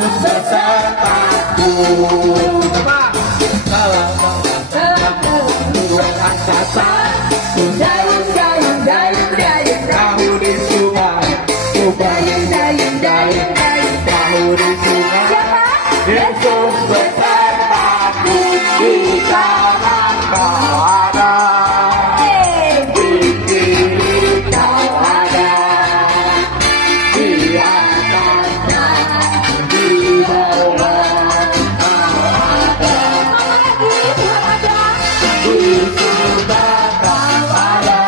besertaku. Dua raksasa dayung dayung dayung dayung tahu di sungai. Dayung dayung dayung dayung tahu di sungai. Yesus besertaku di kanan kau ada, di kiri kau ada, di atas dan di bawah kau ada, di surga kau ada,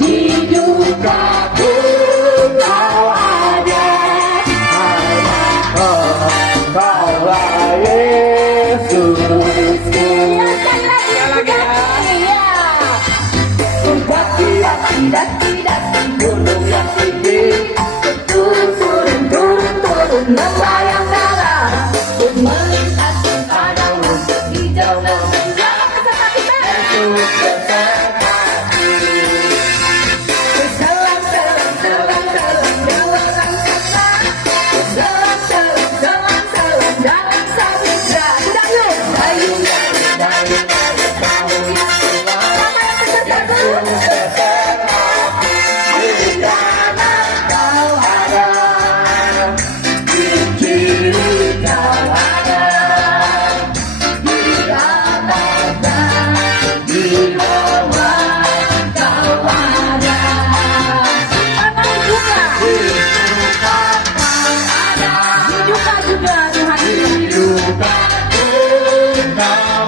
di duka pun kau ada. Kaulah Yesus. Tidak gunung yang tinggi, turun melayang dalam, melintasi padang hijau dan Yesus besertaku. Selam selam selam selam dalam angkasa, selam selam selam selam dalam samudra. Dayung dayung dayung dayung dayung tahu di sungai. Yesus besertaku. Di kanan kau ada, di kiri kau ada, di atas dan di bawah kau ada. Di suka kau ada, di duka juga Tuhan. Di duka pun kau